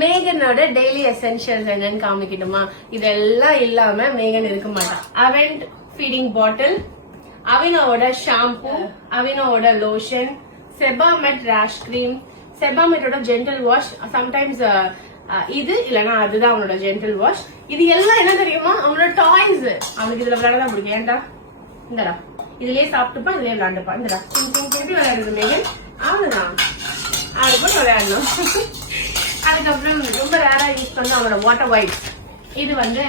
மேகனோட daily essentials என்னன்னு காமிக்கணுமா? இதெல்லாம் இல்லாம மேகன் இருக்க மாட்டான். அவென்ட் ஃபீடிங் பாட்டில், அவினோட ஷாம்பு, அவினோட லோஷன், செபாமெட் ரேஷ் கிரீம், செபாமெட்டோட ஜென்டல் வாஷ், சம்டைம்ஸ் இது இல்லனா அதுதான் அவனோட ஜென்டல் வாஷ். இது எல்லாம் என்ன தெரியுமா? அவனோட டாய்ஸ். அவனுக்கு இதுல விளையாடதான் பிடிக்கும். ஏன்டா இந்தடா இதுலயே சாப்பிட்டுப்பான், இதுலயே விளையாண்டுப்பான். இந்தடா திருப்பி விளையாடுறது மேகன். அவ்வளவுதான், அது போய் விளையாடணும். அதுக்கப்புறம் ரொம்ப ரேரா யூஸ் பண்ண அவனோட வாட்டர் வைப்ஸ். இது வந்து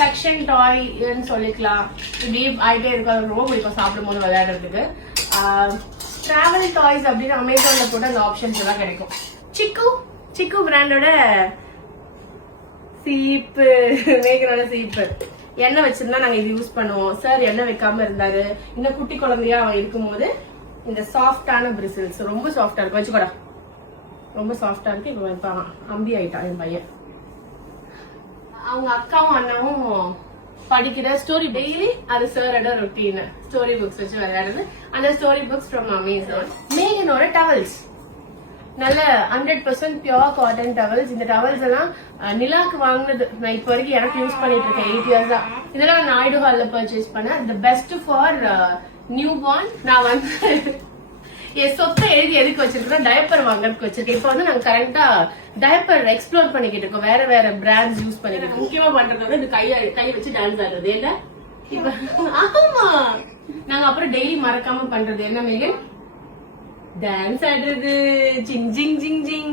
செக்ஷன் டாய்ன்னு சொல்லிக்கலாம். இப்படி ஆயிட்டே இருக்கும், ரொம்ப பிடிக்கும் சாப்பிடும் போது விளையாடுறதுக்கு. டிராவல் டாய்ஸ் அப்படின்னு அமேசான்ல போட்டு அந்த ஆப்ஷன்ஸ் எல்லாம் கிடைக்கும். சிக்கு பிராண்டோட சீப்பு, மேகனோட சீப்பு. எண்ணெய் வச்சிருந்தா நாங்க இது யூஸ் பண்ணுவோம். சார் எண்ணெய் வைக்காம இருந்தாரு. இன்னும் குட்டி குழந்தையா அவன் இருக்கும்போது இந்த சாஃப்டான பிரிசில்ஸ் ரொம்ப சாஃப்டா இருக்கும். வச்சுக்கோடா, ரொம்ப சாஃப்டா இருக்கு. இப்ப அம்பி ஆயிட்டான் என் பையன். அவங்க அக்காவும் அண்ணாவும் படிக்கிற ஸ்டோரி டெய்லி அது சாரோட ரொட்டீன். ஸ்டோரி புக்ஸ் வச்சு விளையாடுறது. அந்த ஸ்டோரி புக்ஸ் ஃப்ரம் அமேசான். மேகனோட டவல்ஸ், நல்ல 100% பியூர் காட்டன் டவல்ஸ். இந்த டவல்ஸ் எல்லாம் நிலாக்கு வாங்கினது. நான் இப்ப வரைக்கும் எனக்கு யூஸ் பண்ணிட்டு இருக்கேன் 8 years. இதெல்லாம் நாயுடு ஹால்ல பர்ச்சேஸ் பண்ணேன். The best for new born. நான் வந்து என் சொத்தை எழுதி எதுக்கு வச்சிருக்கேன்? டயப்பர் வாங்கறதுக்கு வச்சிருக்கேன். இப்ப வந்து நாங்க கரெக்டா டயப்பர் எக்ஸ்ப்ளோர் பண்ணிக்கிட்டு இருக்கோம். வேற வேற பிராண்ட்ஸ் யூஸ் பண்ணிக்கிட்டு இருக்கோம். முக்கியமா பண்றது வந்து இந்த கை வச்சு டான்ஸ் ஆடுறது. இல்ல இப்ப ஆமா, நாங்க அப்புறம் டெய்லி மறக்காம பண்றது என்ன மேகன்? டான்ஸ் ஆடுறது. ஜிங் ஜிங் ஜிங் ஜிங்.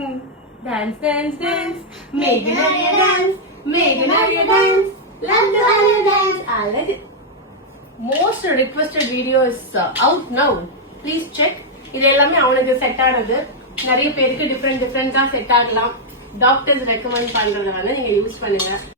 Dance dance dance. மேகன் ஆடிய டான்ஸ், மேகன் ஆடிய டான்ஸ், லவ் டு ஆடிய டான்ஸ். அழகு. Most requested video is out now. Please check. இது எல்லாமே அவனுக்கு செட் ஆனது. நிறைய பேருக்கு டிஃப்ரெண்டா செட் ஆகலாம். டாக்டர்ஸ் ரெக்கமெண்ட் பண்றத வந்து நீங்க யூஸ் பண்ணுங்க.